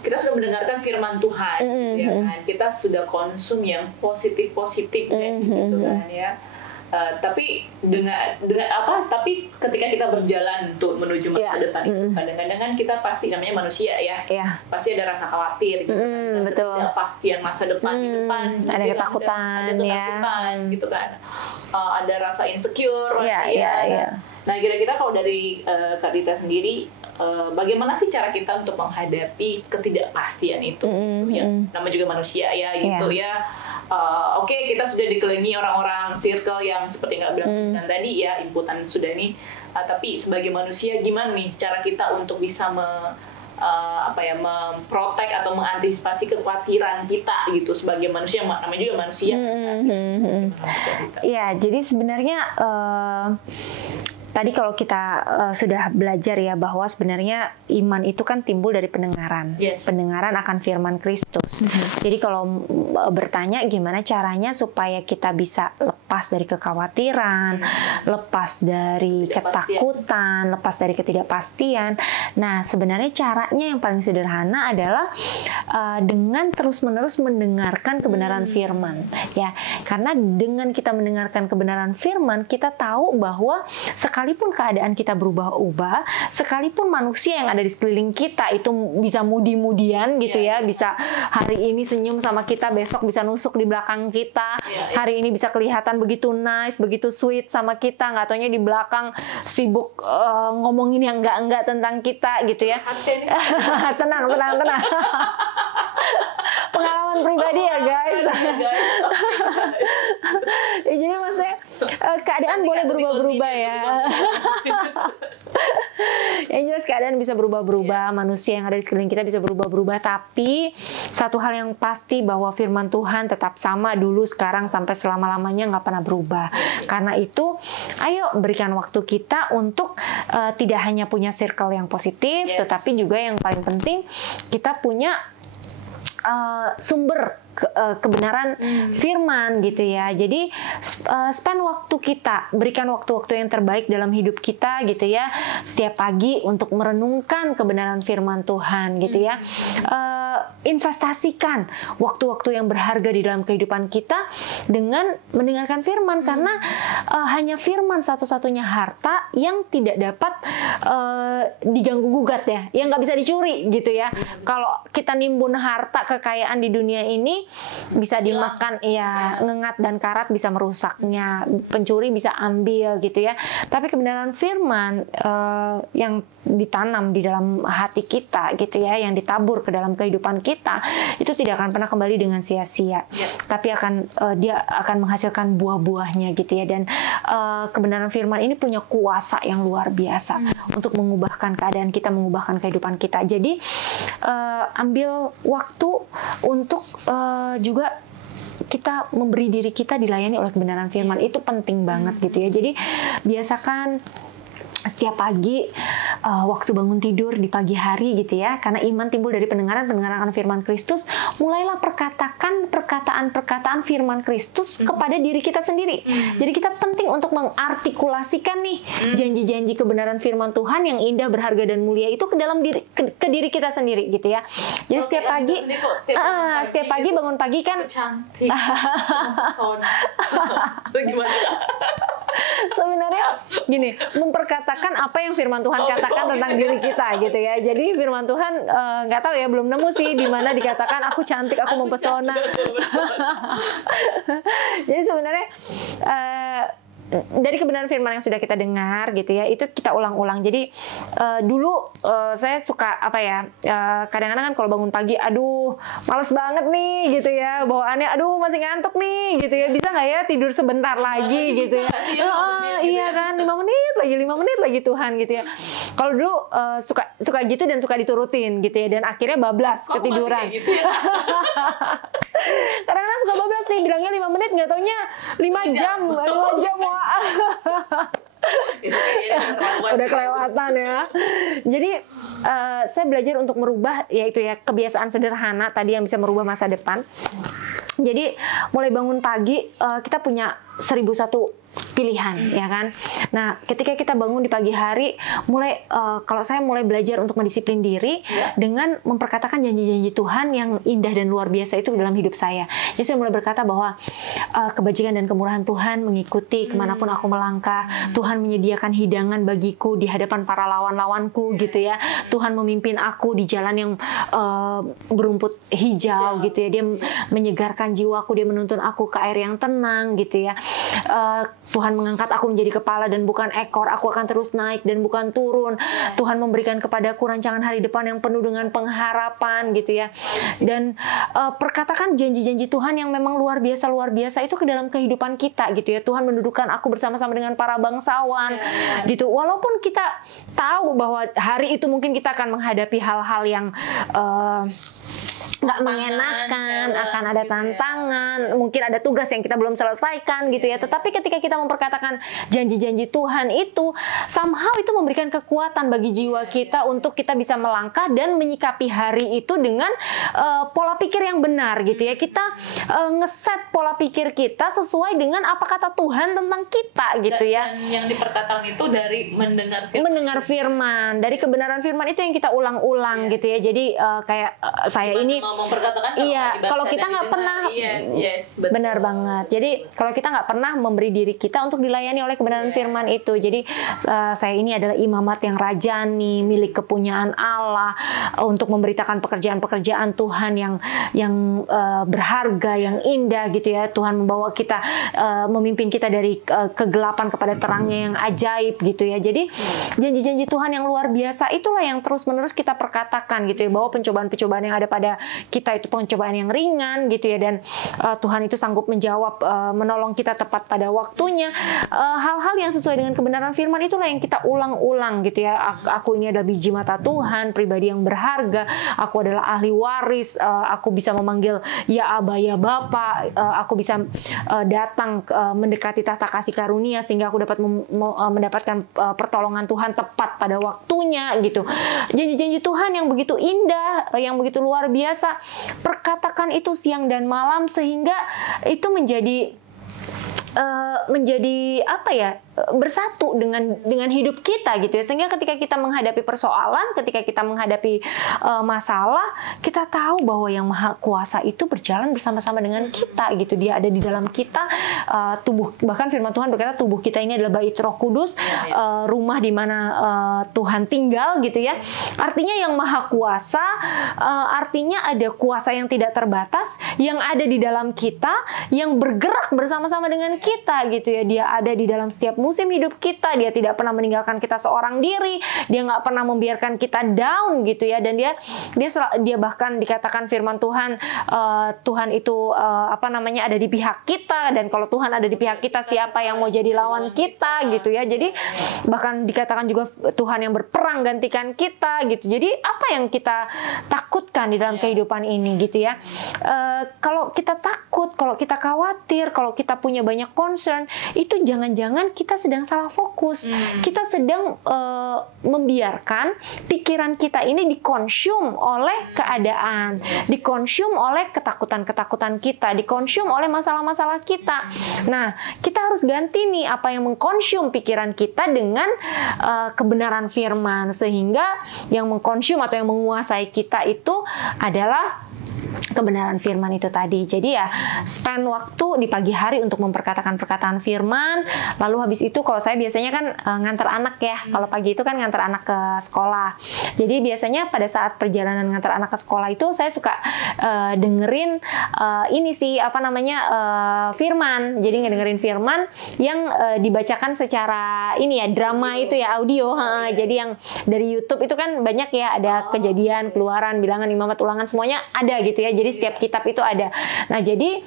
kita sudah mendengarkan firman Tuhan, ya kan? Kita sudah konsum yang positif gitu kan ya. Tapi tapi ketika kita berjalan untuk menuju masa depan itu, kadang-kadang kan kita pasti, namanya manusia ya, pasti ada rasa khawatir gitu kan, betul. Ketidakpastian masa depan di depan, ada ketakutan, gitu kan, ada rasa insecure, ya. Nah, kira-kira kalau dari Kak Dita sendiri, bagaimana sih cara kita untuk menghadapi ketidakpastian itu? Yang namanya juga manusia ya, gitu ya. Oke, kita sudah dikelilingi orang-orang circle yang seperti nggak bilang tadi ya, inputan sudah nih. Tapi sebagai manusia, gimana nih cara kita untuk bisa memprotek atau mengantisipasi kekhawatiran kita gitu sebagai manusia, namanya juga manusia. Iya, jadi sebenarnya tadi kalau kita sudah belajar ya, bahwa sebenarnya iman itu kan timbul dari pendengaran. Pendengaran akan firman Kristus. Jadi kalau bertanya gimana caranya supaya kita bisa lepas dari kekhawatiran, lepas dari ketakutan, lepas dari ketidakpastian. Nah, sebenarnya caranya yang paling sederhana adalah dengan terus-menerus mendengarkan kebenaran firman. Ya, karena dengan kita mendengarkan kebenaran firman, kita tahu bahwa sekalipun keadaan kita berubah-ubah, sekalipun manusia yang ada di sekeliling kita itu bisa mudi-mudian gitu ya, bisa hari ini senyum sama kita, besok bisa nusuk di belakang kita, hari ini bisa kelihatan begitu nice, begitu sweet sama kita, nggak taunya di belakang sibuk ngomongin yang enggak tentang kita gitu ya. Tenang. Pengalaman pribadi ya guys. Jadi maksudnya keadaan boleh berubah-berubah ya. Yang jelas keadaan bisa berubah-berubah, manusia yang ada di sekeliling kita bisa berubah-berubah, tapi satu hal yang pasti bahwa firman Tuhan tetap sama dulu, sekarang, sampai selama-lamanya, nggak pernah berubah. Karena itu, ayo berikan waktu kita untuk tidak hanya punya circle yang positif, tetapi juga yang paling penting kita punya sumber kebenaran firman gitu ya. Jadi spend waktu kita, berikan waktu-waktu yang terbaik dalam hidup kita gitu ya, setiap pagi untuk merenungkan kebenaran firman Tuhan gitu ya. investasikan waktu-waktu yang berharga di dalam kehidupan kita dengan mendengarkan firman, karena hanya firman satu-satunya harta yang tidak dapat diganggu gugat ya, yang nggak bisa dicuri gitu ya. Kalau kita nimbun harta kekayaan di dunia ini bisa dimakan, ya ngengat dan karat bisa merusaknya, pencuri bisa ambil gitu ya. Tapi kebenaran firman yang ditanam di dalam hati kita gitu ya, yang ditabur ke dalam kehidupan kita, itu tidak akan pernah kembali dengan sia-sia, tapi dia akan menghasilkan buah-buahnya gitu ya. Dan kebenaran firman ini punya kuasa yang luar biasa untuk mengubahkan keadaan kita, mengubahkan kehidupan kita. Jadi ambil waktu untuk juga kita memberi diri kita dilayani oleh kebenaran firman, itu penting banget gitu ya. Jadi biasakan setiap pagi, waktu bangun tidur di pagi hari gitu ya, karena iman timbul dari pendengaran akan firman Kristus, mulailah perkataan firman Kristus kepada diri kita sendiri. Jadi kita penting untuk mengartikulasikan nih janji-janji kebenaran firman Tuhan yang indah, berharga dan mulia itu ke dalam diri kita sendiri gitu ya. Jadi setiap pagi bangun pagi kan cantik. Gimana? Sebenarnya gini, memperkatakan apa yang firman Tuhan katakan tentang diri kita gitu ya. Jadi firman Tuhan nggak tahu ya, belum nemu sih di mana dikatakan aku cantik, aku mempesona. Jadi sebenarnya dari kebenaran firman yang sudah kita dengar gitu ya, itu kita ulang-ulang. Jadi dulu saya suka kadang-kadang kan kalau bangun pagi, aduh males banget nih gitu ya, bawaannya aduh masih ngantuk nih gitu ya, bisa nggak ya tidur sebentar lagi gitu ya. Iya kan, 5 menit lagi Tuhan gitu ya. Kalau dulu suka gitu dan suka diturutin gitu ya, dan akhirnya bablas ketiduran. Gitu ya? Kadang-kadang suka bablas nih, bilangnya 5 menit, nggak taunya 5 jam. Udah kelewatan ya. Jadi saya belajar untuk merubah, yaitu ya kebiasaan sederhana tadi yang bisa merubah masa depan. Jadi mulai bangun pagi kita punya 1001 pilihan ya kan. Nah, ketika kita bangun di pagi hari, kalau saya mulai belajar untuk mendisiplin diri dengan memperkatakan janji-janji Tuhan yang indah dan luar biasa itu dalam hidup saya. Jadi saya mulai berkata bahwa kebajikan dan kemurahan Tuhan mengikuti kemanapun aku melangkah. Tuhan menyediakan hidangan bagiku di hadapan para lawan-lawanku gitu ya. Tuhan memimpin aku di jalan yang berumput hijau gitu ya. Dia menyegarkan jiwaku, dia menuntun aku ke air yang tenang gitu ya. Tuhan mengangkat aku menjadi kepala dan bukan ekor. Aku akan terus naik dan bukan turun. Tuhan memberikan kepadaku rancangan hari depan yang penuh dengan pengharapan gitu ya. Dan perkatakan janji-janji Tuhan yang memang luar biasa itu ke dalam kehidupan kita gitu ya. Tuhan mendudukkan aku bersama-sama dengan para bangsawan gitu. Walaupun kita tahu bahwa hari itu mungkin kita akan menghadapi hal-hal yang nggak mengenakan, akan ada tantangan, mungkin ada tugas yang kita belum selesaikan gitu ya. Tetapi ketika kita memperkatakan janji-janji Tuhan itu, somehow itu memberikan kekuatan bagi jiwa kita untuk kita bisa melangkah dan menyikapi hari itu dengan pola pikir yang benar gitu ya. Kita ngeset pola pikir kita sesuai dengan apa kata Tuhan tentang kita gitu ya. Dan yang diperkatakan itu dari mendengar firman, dari kebenaran firman itu yang kita ulang-ulang gitu ya. Jadi kayak saya ini kalau kita nggak pernah, benar banget. Jadi kalau kita nggak pernah memberi diri kita untuk dilayani oleh kebenaran firman itu, jadi saya ini adalah imamat yang rajani, milik kepunyaan Allah, untuk memberitakan pekerjaan-pekerjaan Tuhan yang berharga, yang indah gitu ya. Tuhan membawa kita, memimpin kita dari kegelapan kepada terangnya yang ajaib gitu ya. Jadi janji-janji Tuhan yang luar biasa itulah yang terus-menerus kita perkatakan gitu ya, bahwa pencobaan-pencobaan yang ada pada kita itu pencobaan yang ringan gitu ya, dan Tuhan itu sanggup menjawab, menolong kita tepat pada waktunya. Hal-hal yang sesuai dengan kebenaran firman itulah yang kita ulang-ulang gitu ya. Aku ini adalah biji mata Tuhan, pribadi yang berharga, aku adalah ahli waris, aku bisa memanggil ya Aba, ya Bapa, aku bisa datang mendekati tahta kasih karunia sehingga aku dapat mendapatkan pertolongan Tuhan tepat pada waktunya gitu. Janji-janji Tuhan yang begitu indah, yang begitu luar biasa, perkatakan itu siang dan malam sehingga itu menjadi apa ya, bersatu dengan hidup kita gitu ya, sehingga ketika kita menghadapi persoalan, ketika kita menghadapi masalah, kita tahu bahwa yang Maha Kuasa itu berjalan bersama-sama dengan kita gitu. Dia ada di dalam kita, tubuh, bahkan firman Tuhan berkata tubuh kita ini adalah bait Roh Kudus, rumah di mana Tuhan tinggal gitu ya. Artinya yang Maha Kuasa, artinya ada kuasa yang tidak terbatas yang ada di dalam kita, yang bergerak bersama-sama dengan kita gitu ya. Dia ada di dalam setiap musim hidup kita. Dia tidak pernah meninggalkan kita seorang diri. Dia nggak pernah membiarkan kita down gitu ya. Dan dia bahkan dikatakan firman Tuhan, Tuhan itu ada di pihak kita. Dan kalau Tuhan ada di pihak kita, siapa yang mau jadi lawan kita gitu ya. Jadi bahkan dikatakan juga Tuhan yang berperang gantikan kita gitu. Jadi apa yang kita takutkan di dalam kehidupan ini gitu ya. Kalau kita takut, kalau kita khawatir, kalau kita punya banyak concern, itu jangan-jangan kita sedang salah fokus. Kita sedang membiarkan pikiran kita ini dikonsum oleh keadaan, dikonsum oleh ketakutan-ketakutan kita, dikonsum oleh masalah-masalah kita. Nah, kita harus ganti nih apa yang mengkonsum pikiran kita dengan kebenaran firman, sehingga yang mengkonsum atau yang menguasai kita itu adalah kebenaran firman itu tadi. Jadi ya spend waktu di pagi hari untuk memperkatakan perkataan firman. Lalu habis itu kalau saya biasanya kan nganter anak ya. Kalau pagi itu kan nganter anak ke sekolah. Jadi biasanya pada saat perjalanan nganter anak ke sekolah itu saya suka dengerin ini sih firman. Jadi ngedengerin firman yang dibacakan secara ini ya, drama itu ya, audio. Jadi yang dari YouTube itu kan banyak ya, ada Kejadian, Keluaran, Bilangan, Imamat, Ulangan, semuanya ada gitu ya. Jadi setiap kitab itu ada. Nah, jadi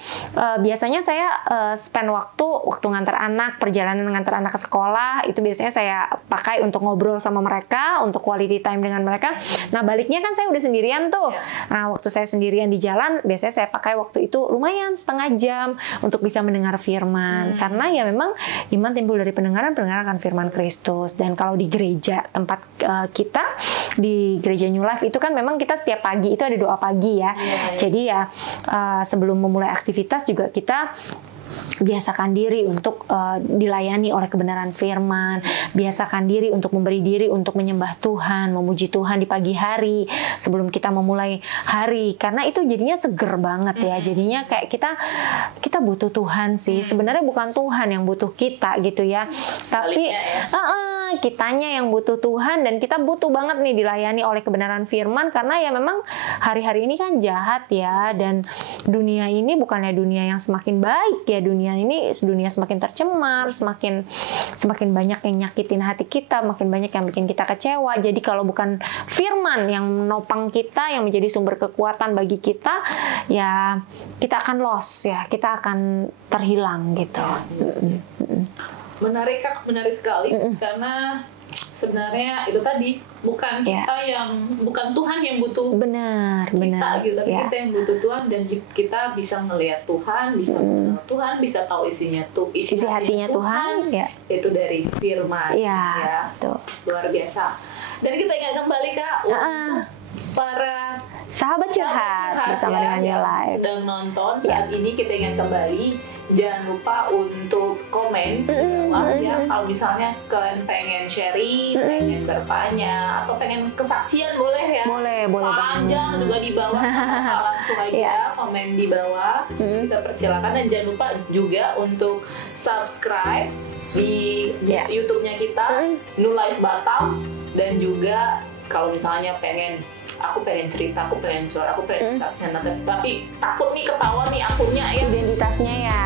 biasanya saya spend waktu ngantar anak, perjalanan ngantar anak ke sekolah, itu biasanya saya pakai untuk ngobrol sama mereka, untuk quality time dengan mereka. Nah, baliknya kan saya udah sendirian tuh. Nah, waktu saya sendirian di jalan, biasanya saya pakai waktu itu lumayan setengah jam untuk bisa mendengar firman. Karena ya memang iman timbul dari pendengaran akan firman Kristus. Dan kalau di gereja tempat kita, di gereja New Life itu kan memang kita setiap pagi itu ada doa pagi ya. Jadi ya sebelum memulai aktivitas juga kita biasakan diri untuk dilayani oleh kebenaran firman, biasakan diri untuk memberi diri untuk menyembah Tuhan, memuji Tuhan di pagi hari sebelum kita memulai hari, karena itu jadinya seger banget ya. Jadinya kayak kita butuh Tuhan sih. Sebenarnya bukan Tuhan yang butuh kita gitu ya, tapi kitanya yang butuh Tuhan, dan kita butuh banget nih dilayani oleh kebenaran firman, karena ya memang hari-hari ini kan jahat ya, dan dunia ini bukannya dunia yang semakin baik ya, dunia semakin tercemar, semakin banyak yang nyakitin hati kita, makin banyak yang bikin kita kecewa. Jadi kalau bukan firman yang menopang kita, yang menjadi sumber kekuatan bagi kita, ya kita akan lost ya, kita akan terhilang gitu. Menarik sekali, karena sebenarnya itu tadi bukan kita bukan Tuhan yang butuh kita gitu, tapi kita yang butuh Tuhan, dan kita bisa melihat Tuhan, bisa mengenal Tuhan, bisa tahu isi hatinya Tuhan ya. Itu dari firman ya. Luar biasa. Dan kita ingat kembali Kak untuk para sahabat curhat bersama dengan New Life sedang nonton saat ini, kita ingat kembali, jangan lupa untuk komen di bawah ya, kalau misalnya kalian pengen sharing, pengen bertanya, atau pengen kesaksian boleh ya, boleh panjang juga di bawah, langsung aja komen di bawah, kita persilakan. Dan jangan lupa juga untuk subscribe di YouTube-nya kita, New Life Batam. Dan juga kalau misalnya aku pengen cerita, aku pengen curhat, aku pengen kesaksian, tapi takut nih ketahuan nih akunnya ya, identitasnya ya.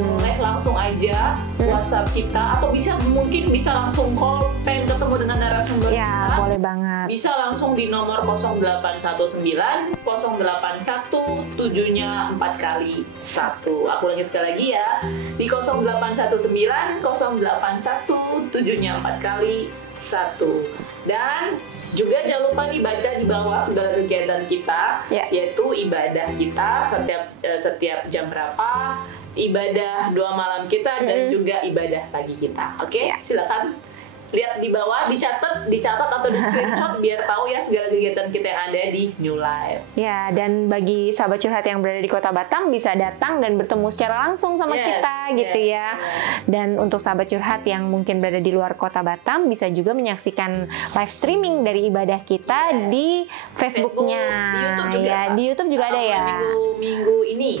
Boleh langsung aja WhatsApp kita, atau mungkin bisa langsung call, pengen ketemu dengan narasumber kita. Boleh banget. Bisa langsung di nomor 0819 081 7-nya 4 kali 1. Aku lagi sekali lagi ya, di 0819 081 7-nya 4 kali 1. Dan juga jangan lupa dibaca di bawah segala kegiatan kita, yaitu ibadah kita setiap jam berapa, ibadah doa malam kita, dan juga ibadah pagi kita. Oke, silakan. lihat di bawah, dicatat atau di screenshot biar tahu ya segala kegiatan kita yang ada di New Life. Ya, dan bagi sahabat curhat yang berada di Kota Batam bisa datang dan bertemu secara langsung sama kita gitu ya. Dan untuk sahabat curhat yang mungkin berada di luar Kota Batam bisa juga menyaksikan live streaming dari ibadah kita di Facebook-nya. Di YouTube juga, ya, di YouTube juga ada ya. Minggu ini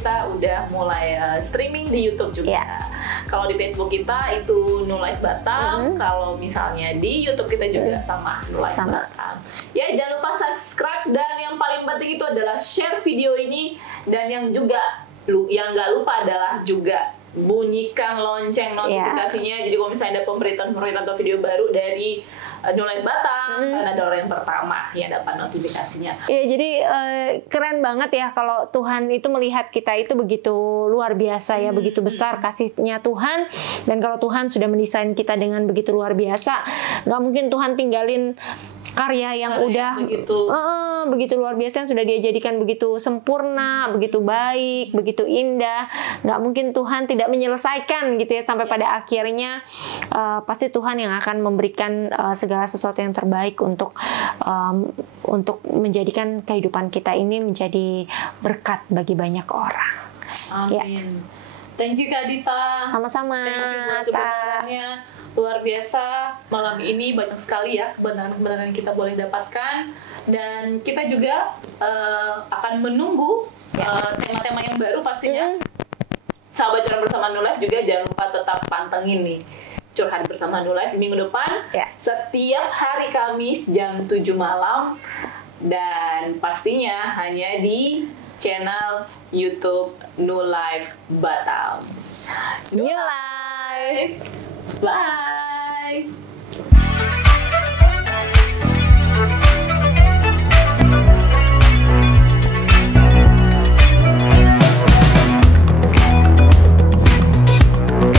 kita udah mulai streaming di YouTube juga. Kalau di Facebook kita itu New Life Batam, kalau misalnya di YouTube kita juga sama New Life Batam. Ya, jangan lupa subscribe, dan yang paling penting itu adalah share video ini, dan yang nggak lupa adalah juga bunyikan lonceng notifikasinya. Jadi kalau misalnya ada pemberitaan atau video baru dari New Life Batam, kan ada orang yang pertama yang dapat notifikasinya. Ya, jadi keren banget ya kalau Tuhan itu melihat kita itu begitu luar biasa ya, begitu besar kasihnya Tuhan. Dan kalau Tuhan sudah mendesain kita dengan begitu luar biasa, nggak mungkin Tuhan tinggalin karya yang begitu luar biasa, yang sudah Dia jadikan begitu sempurna, begitu baik, begitu indah. Nggak mungkin Tuhan tidak menyelesaikan gitu ya, sampai pada akhirnya pasti Tuhan yang akan memberikan segala sesuatu yang terbaik untuk menjadikan kehidupan kita ini menjadi berkat bagi banyak orang. Amin. Ya. Thank you Kak Dita. Sama-sama. Thank you buat kebenarannya. Luar biasa, malam ini banyak sekali ya kebenaran-kebenaran kita boleh dapatkan, dan kita juga akan menunggu tema-tema yang baru pastinya. Sahabat curhat bersama New Life juga jangan lupa tetap pantengin nih curhat bersama New Life minggu depan, setiap hari Kamis jam 7 malam, dan pastinya hanya di channel YouTube New Life Batam. New Life. Bye.